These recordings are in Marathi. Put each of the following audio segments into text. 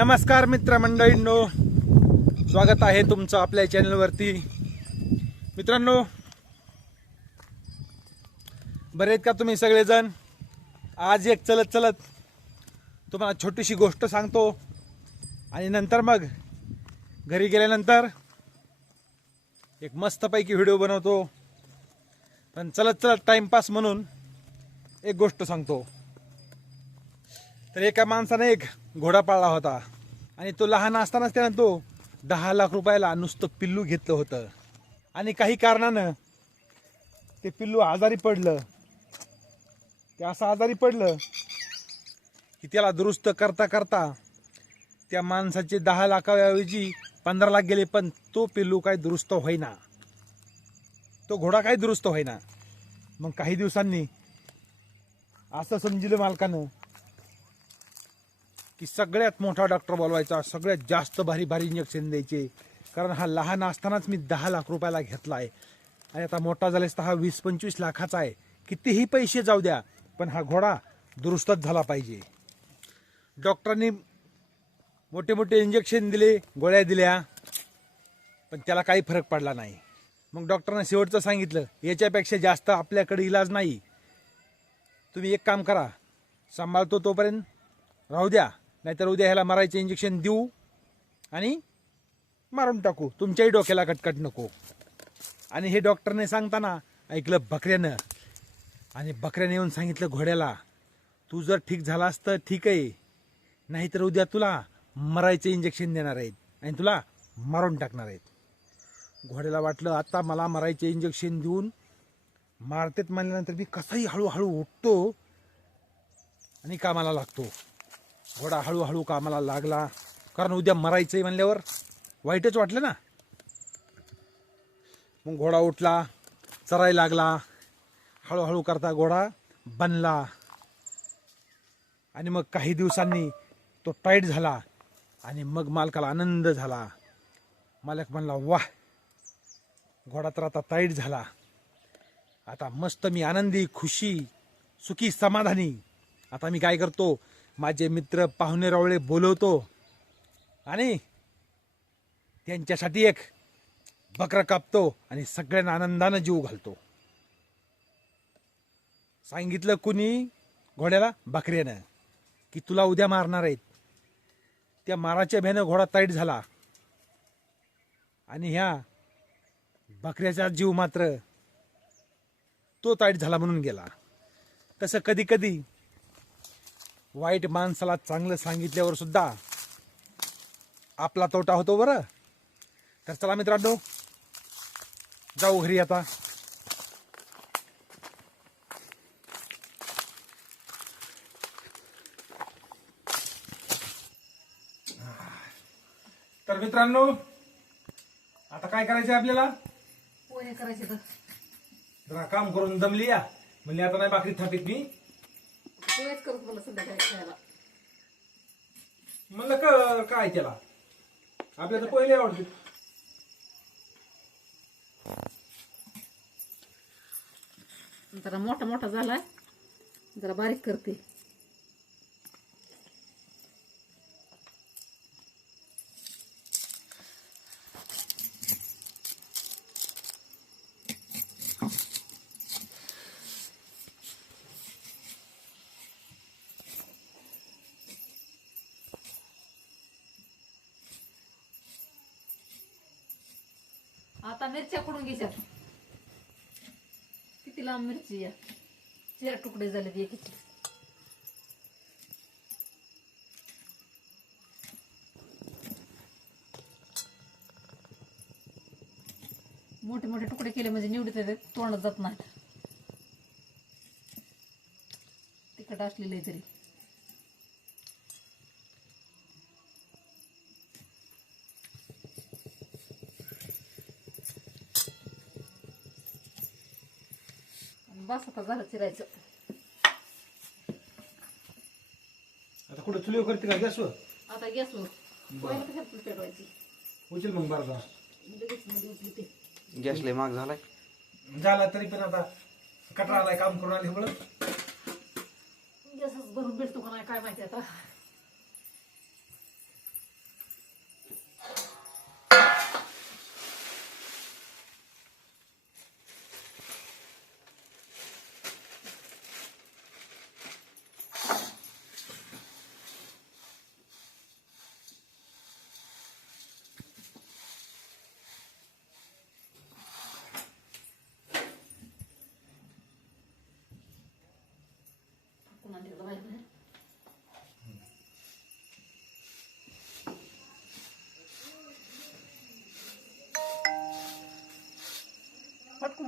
नमस्कार मित्रमंडळींनो, स्वागत आहे तुमचं आपल्या चॅनलवरती. मित्रांनो, बरे आहेत का तुम्ही सगळेजण? आज एक चलत चलत तुम्हाला छोटीशी गोष्ट सांगतो आणि नंतर मग घरी गेल्यानंतर एक मस्तपैकी व्हिडिओ बनवतो. पण चलत चलत टाइमपास म्हणून एक गोष्ट सांगतो. तर एका माणसाने एक घोडा पाळला होता आणि तो लहान असतानाच त्यानं तो 10 लाख रुपयाला नुसतं पिल्लू घेतलं होतं. आणि काही कारणानं ते पिल्लू आजारी पडलं. ते असं आजारी पडलं की त्याला दुरुस्त करता करता त्या माणसाचे 10 लाखाऐवजी 15 लाख गेले. पण तो पिल्लू काही दुरुस्त होईना, तो घोडा काही दुरुस्त होईना. मग काही दिवसांनी असं समजलं मालकानं की सगळ्यात मोठा डॉक्टर बोलवायचा, सगळ्यात जास्त भारी भारी इंजेक्शन द्यायचे. कारण हा लहान असतानाच मी 10 लाख रुपयाला घेतला आहे आणि आता मोठा झाल्यास तर हा 20-25 लाखाचा आहे. कितीही पैसे जाऊ द्या, पण हा घोडा दुरुस्तच झाला पाहिजे. डॉक्टरांनी मोठे मोठे इंजेक्शन दिले, गोळ्या दिल्या, पण त्याला काही फरक पडला नाही. मग डॉक्टरांनी शेवटचं सांगितलं, याच्यापेक्षा जास्त आपल्याकडे इलाज नाही. तुम्ही एक काम करा, सांभाळतो तोपर्यंत राहू द्या, नाहीतर उद्या ह्याला मारायचं इंजेक्शन देऊ आणि मारून टाकू. तुमच्याही डोक्याला कटकट नको. आणि हे डॉक्टरने सांगताना ऐकलं बकऱ्यानं. आणि बकऱ्याने येऊन सांगितलं घोड्याला, तू जर ठीक झालास तर ठीक आहे, नाहीतर उद्या तुला मरायचं इंजेक्शन देणार आहेत आणि तुला मारून टाकणार आहेत. घोड्याला वाटलं आता मला मरायचे इंजेक्शन देऊन मारतेत म्हणल्यानंतर मी कसाही हळूहळू उठतो आणि कामाला लागतो. घोडा हळूहळू कामाला लागला, कारण उद्या मरायचंय म्हणल्यावर वाईटच वाटलं ना. मग घोडा उठला, चरायला लागला. हळूहळू करता घोडा बनला आणि मग काही दिवसांनी तो टाईट झाला आणि मग मालकाला आनंद झाला. मालक म्हणला, वाह, घोडा तर आता टाईट झाला, आता मस्त मी आनंदी, खुशी, सुखी, समाधानी. आता मी काय करतो, माझे मित्र पाहुणे रावळे बोलवतो आणि त्यांच्यासाठी एक बकरा कापतो आणि सगळ्यांना आनंदानं जीव घालतो. सांगितलं कुणी? घोड्याला, बकऱ्यानं, की तुला उद्या मारणार आहेत. त्या माराच्या भ्यानं घोडा ताईट झाला आणि ह्या बकऱ्याचा जीव मात्र तो ताईट झाला म्हणून गेला. तसं कधी कधी वाईट माणसाला चांगलं सांगितल्यावर सुद्धा आपला तोटा होतो बरं. तर चला मित्रांनो, जाऊ घरी आता. तर मित्रांनो, आता काय करायचंय आपल्याला? पोहे करायचे. तर जरा काम करून दमली या, म्हणजे आता नाही भाकरी थापीत मी. पोहेच करत मला संध्याकाळी खायला. म्हणलं काय केला आपल्याला पहिले आवडते. जरा मोठा मोठा झालाय, जरा बारीक करते. आता मिरच्या कुडून घ्यायच्या. किती लांब मिरची या, 4 तुकडे झाले एकीचे. मोठे मोठे तुकडे केले म्हणजे निवडीत तोंडात जात नाही, तिखट असलेले तरी. बस आता झालं चिरायचं. आता कुठे चुलीवर करते का गॅसवर? आता गॅसवर पेटवायची. उचल मग बरं लगेच मध्ये उचली ते. गॅस लय महाग झालाय. झाला तरी पण आता कटरा आलाय काम करून आले म्हणून. गॅसच भरून भेटतो का नाही काय माहिती आता.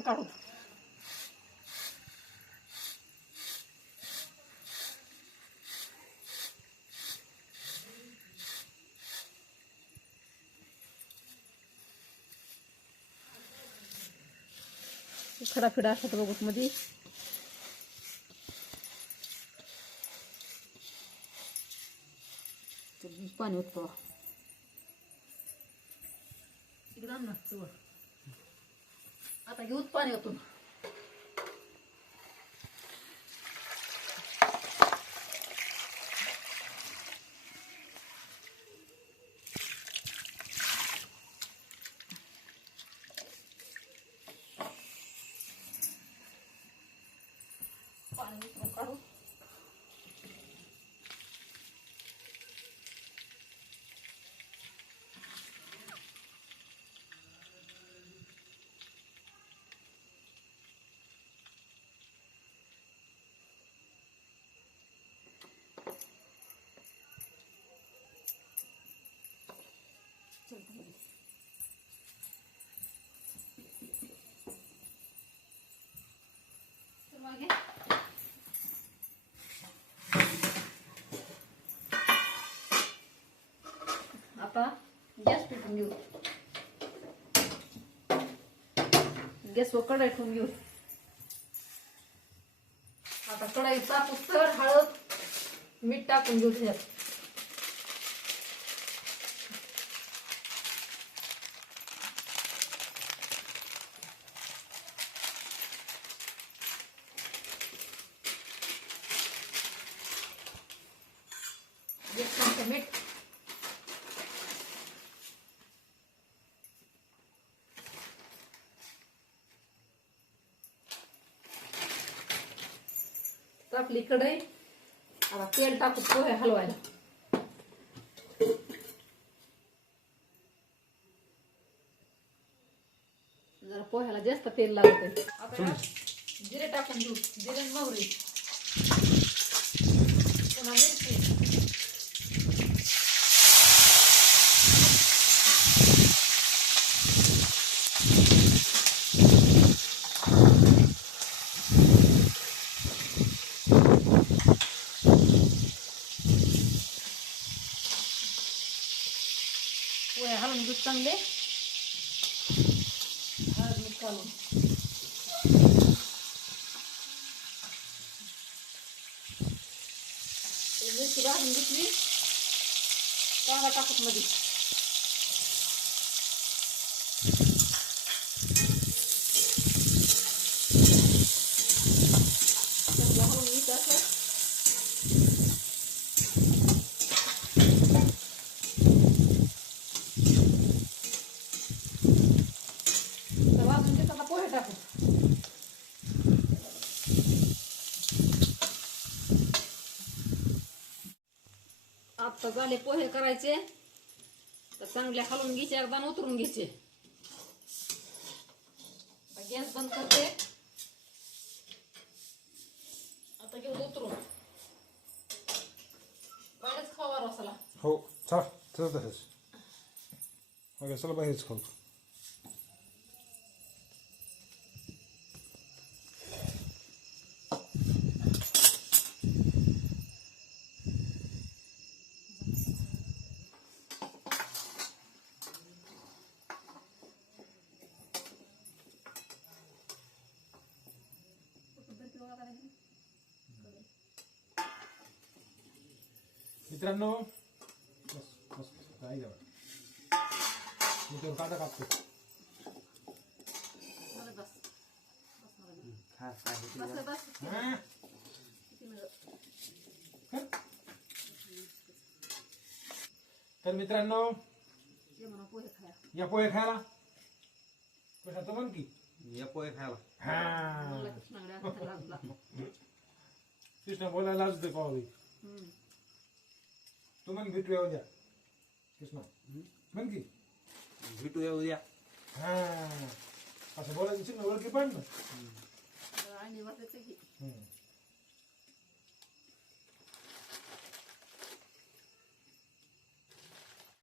आपण काढू. खडा फिडा असतात बघत मध्ये. पाणी उठतो एकदम ना चुवळ. आता घेऊन पाणी ओतून. पाणी उतरून काढू. आता गॅस पेटून घेऊ. गॅसवर कढई ठेवून घेऊ. आता कढई तापूस तर हळद मीठ टाकून घेऊ त्याच्यात. एक चमचा मीठ. टाकली कढई. आता तेल टाकू पोहे हलवायला. जरा पोह्याला जास्त तेल लागत. आता यात जिरे टाकून घेऊ. जिरे आणि मोहरी पुन्हा मिरची. पोहे हलवून घेऊ चांगले. हळद मीठ घालून. मिरची भाजून घेतली. कांदा टाकत मध्ये. हलवून घ्यायचं असं. भाजून घेताना पोहे टाकू. आता झाले पोहे करायचे तर चांगले हलवून घ्यायचे. एकदा उतरून घ्यायचे. गॅस बंद करते. आता घेऊन उतरून बाहेरच खावा रसाला. हो चला चला तसंच. ओके चला बाहेरच खाऊ. मित्रांनो बस बस काय जाऊ. मी तो कांदा कापतो. तर मित्रांनो या पोहे खायला कशाचं म्हण की या पोहे खायला. हा कृष्ण बोलायला लाज दे पाहू. तू म्हण भेटूया उद्या कृष्ण म्हण की भेटूया उद्या. हा असं बोलायचं ओळखी पण ना. आणि वाटायचं की